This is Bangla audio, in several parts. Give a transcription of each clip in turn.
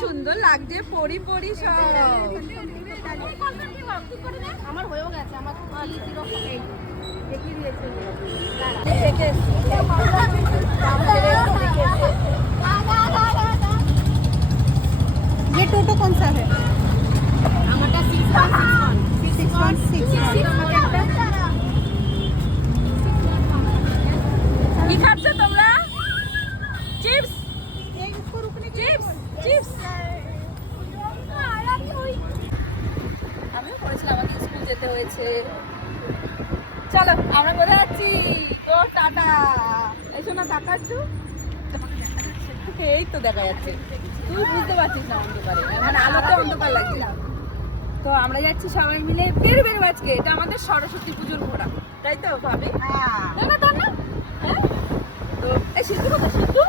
কি সুন্দর লাগছে পরি পরি সব আমার হয়েও গেছে আমার থ্রি জিরো এইট দেখিয়ে দিয়েছে ये टोटो कौन सा है আমারটা six one six one six কি হয়েছে চলো আমরা কোথায় যাচ্ছি? তো টাটা। এসো না টাটা একটু। এই তো দেখা যাচ্ছে। তুই বুঝতে পারছিস না অন্ধকারে মানে আলোতে অন্ধকার লাগছে। তো আমরা যাচ্ছি সবাই মিলে বের বের আজকে। এটা আমাদের সরস্বতী পুজোর ঘোরা তাই তো ভাবি? না না তা না। হ্যাঁ? তো এই সিদ্ধু কোথায়? সিদ্ধু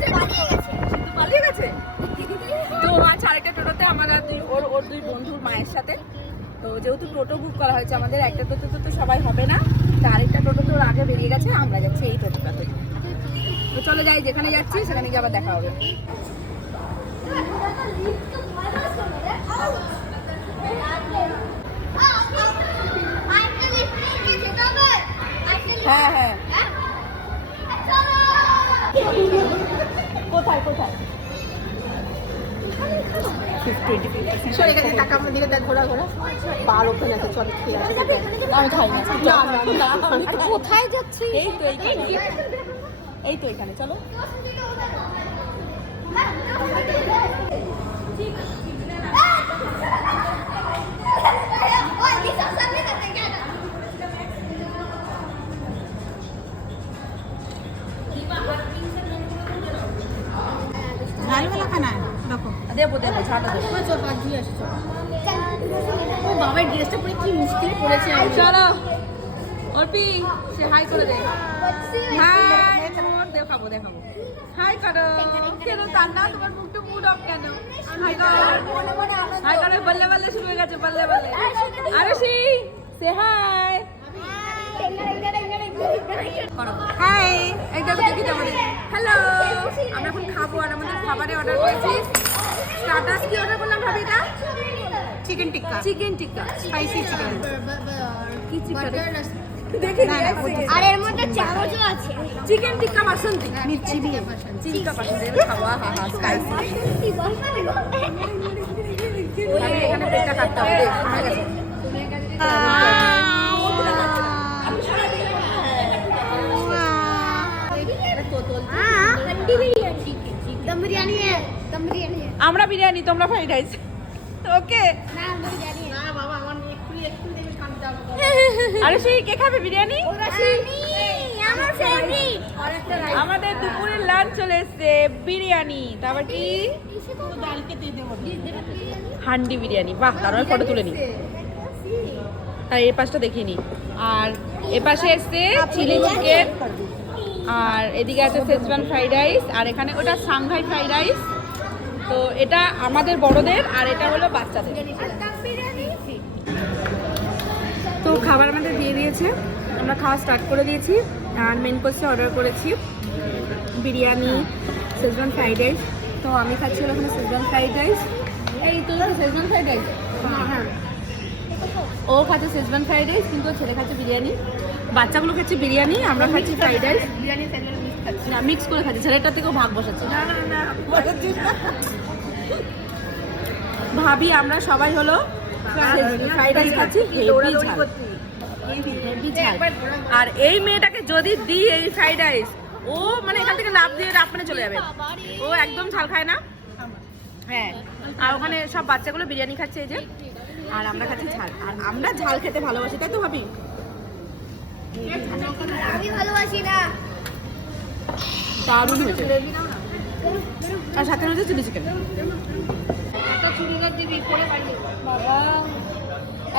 সিদ্ধু পালিয়ে গেছে। তো আচ্ছা আরেকটা টোটোতে আমরা দুই ওর ওর দুই বন্ধুর মায়ের সাথে তো যেহেতু টোটো বুক করা হয়েছে, আমাদের একটা টোটো তো সবাই হবে না, তো আরেকটা টোটো তো আগে বেরিয়ে গেছে, আমরা যাচ্ছি এই টোটোটাতে তো চলে যাই, যেখানে যাচ্ছি সেখানে গিয়ে আবার দেখা হবে। হ্যাঁ হ্যাঁ। কোথায় কোথায়? সরে গেছে টাকা আমার দিকে দেখ ঘোরা ঘোরা। বার ওপেন আছে চল খেয়ে আসি আমি খাই না। কোথায় যাচ্ছি এই তো এই তো এখানে চলো। চল, বাদ দিয়ে আসি ও বাবার ড্রেসটা পরে কি মুশকিল পড়েছে চলো অর্পি, সে হাই করে দে। হাই দেখাবো দেখাবো। হাই করো? কেন কান্না তোমার মুখটা মুড অফ কেন? হাই করো? হাই করো? বল্লে বল্লে শুরু হয়ে গেছে, বল্লে বল্লে। আরে সি সে হাই হাই এই দেখো আমাদের হ্যালো আমরা এখন খাব আর আমাদের খাবারে অর্ডার করেছি। স্টার্টার্স কি অর্ডার করলাম ভাবি chicken tikka chicken tikka spicy chicken কি চিকেন দেখি আর এর মধ্যে চামচও আছে। চিকেন টিক্কা বাসন্তী। মির্চি দিয়ে। বাসন্তী। টিক্কা বাসন্তী খাওয়া হা হা স্পাইসি এখানে পেটটা আমরা বিরিয়ানি তোমরা ফ্রাইড রাইস। ওকে। আরে সেই কে খাবে বিরিয়ানি? আমাদের দুপুরের লাঞ্চ চলে এসছে বিরিয়ানি। তারপর কি? হান্ডি বিরিয়ানি। বাহ তার ফটো তুলে নি। আর এই পাশটা দেখিয়ে নি। আর এ পাশে এসছে চিলি চিকেন। আর এদিকে আছে সেজওয়ান ফ্রাইড রাইস আর এখানে ওটা সাংঘাই ফ্রাইড রাইস তো এটা আমাদের বড়দের আর এটা হলো বাচ্চাদের। তো খাবার আমাদের দিয়ে দিয়েছে। আমরা খাওয়া স্টার্ট করে দিয়েছি। আর মেন কোর্সে অর্ডার করেছি বিরিয়ানি সেজওয়ান ফ্রাইড রাইস তো আমি খাচ্ছি হলো এখানে সেজওয়ান ফ্রাইড রাইস এই তো সেজওয়ান ফ্রাইড রাইস হ্যাঁ। ও খাচ্ছে সেজওয়ান ফ্রাইড রাইস কিন্তু ছেলে খাচ্ছে বিরিয়ানি। বাচ্চাগুলো খাচ্ছে বিরিয়ানি, আমরা খাচ্ছি ফ্রাইড রাইস বিরিয়ানি না মিক্স করে খাচ্ছি। ছেলেটার থেকেও ভাগ বসাচ্ছে। না না না ভাবি আমরা সবাই হলো ফ্রাইড রাইস খাচ্ছি আর এই মেয়েটাকে যদি দিই এই ফ্রাইড রাইস ও মানে এখান থেকে লাভ দিয়ে রাফমানে চলে যাবে। ও একদম ঝাল খায় না। হ্যাঁ আর ওখানে সব বাচ্চাগুলো বিরিয়ানি খাচ্ছে এই যে। আর আমরা খাচ্ছি ঝাল। আর আমরা ঝাল খেতে ভালোবাসি তাই তো ভাবি? আমি ভালোবাসি না। দারুণ হয়েছে। আর সাথে রয়েছে চিলি চিকেন। বাবা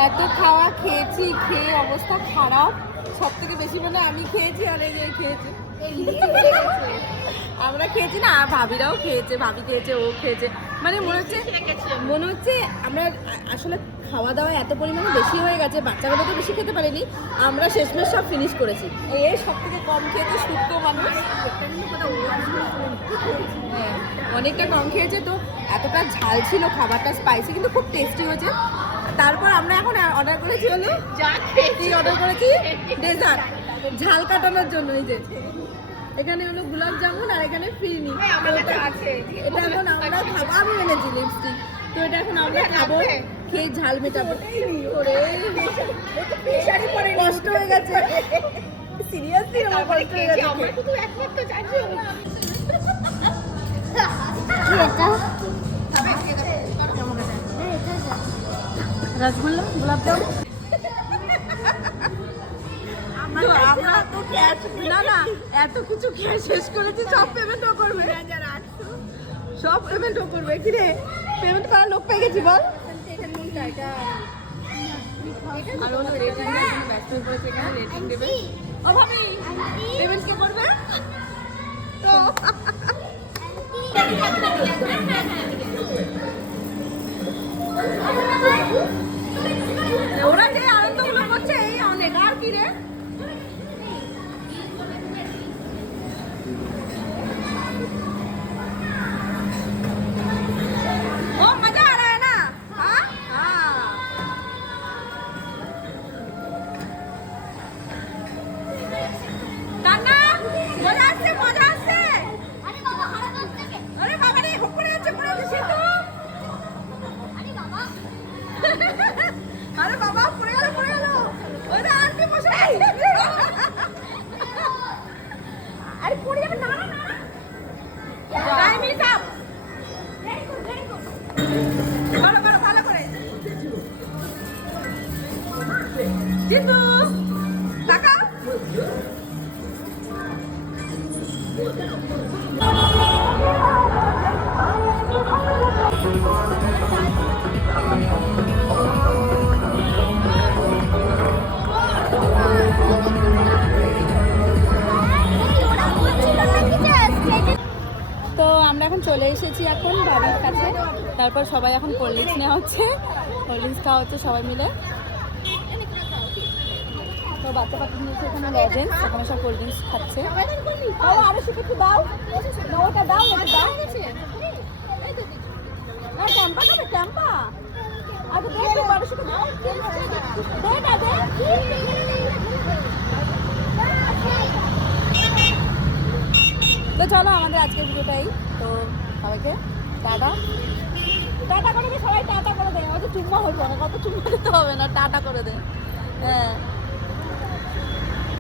এত খাওয়া খেয়েছি খেয়ে অবস্থা খারাপ। সব থেকে বেশি মনে আমি খেয়েছি আর এই খেয়েছি। আমরা খেয়েছি না ভাবিরাও খেয়েছে ভাবি খেয়েছে ও খেয়েছে। মানে মনে হচ্ছে মনে হচ্ছে আমরা আসলে খাওয়া দাওয়া এত পরিমাণে বেশি হয়ে গেছে বাচ্চাগুলো তো বেশি খেতে পারেনি আমরা শেষমেশ সব ফিনিশ করেছি। এ সব থেকে কম খেয়েছে শুক্তো মানুষ। হ্যাঁ অনেকটা কম খেয়েছে তো এতটা ঝাল ছিল খাবারটা স্পাইসি কিন্তু খুব টেস্টি হয়েছে। তারপর আমরা এখন অর্ডার করেছি হলো যা খেয়েছি। অর্ডার করেছি? ডেজার্ট ঝাল কাটানোর জন্য এই যে। এখানে হলো গোলাপ জামুন আর এখানে ফিরনি। আছে। এটা এখন আমরা খাব আমি এনেছি লিপস্টিক তো এটা এখন আমরা খাব। খেয়ে ঝাল মেটাবো। কষ্ট হয়ে গেছে। সিরিয়াসলি আমার কষ্ট হয়ে গেছে। জানি রসগোল্লা গোলাপ জামুন। না না এত কিছু খেয়ে শেষ করেছি সব পেমেন্টও করবে। সব পেমেন্টও করবে। কি রে? পেমেন্ট করার লোক পেয়ে গেছি বল। আর হলো রেটিং ব্যস্ত পড়েছে এখানে রেটিং দেবে। ও ভাবি পেমেন্ট কে করবে? তো ওরা যে আনন্দগুলো করছে এই অনেক। আর কি রে? চলে এসেছি এখন বাড়ির কাছে। তারপর সবাই এখন কোল্ড ড্রিঙ্কস নেওয়া হচ্ছে। কোল্ড ড্রিঙ্কস খাওয়া হচ্ছে সবাই মিলে। তো বাচ্চা পাখি নিয়েছে এখানে লেজেন্স এখানে সব কোল্ড ড্রিঙ্কস খাচ্ছে। দাও আরও দাও। ওটা দাও ওটা না দেখ তো আরও সে দাও। দে না দে। তো চলো আমাদের আজকের ভিডিওটাই। তো সবাইকে টাটা। টাটা করে দে, সবাই টাটা করে দে। আমাকে চুম্মা হয়ে যাবে, কত চুম্মা দিতে হবে না, টাটা করে দে। হ্যাঁ।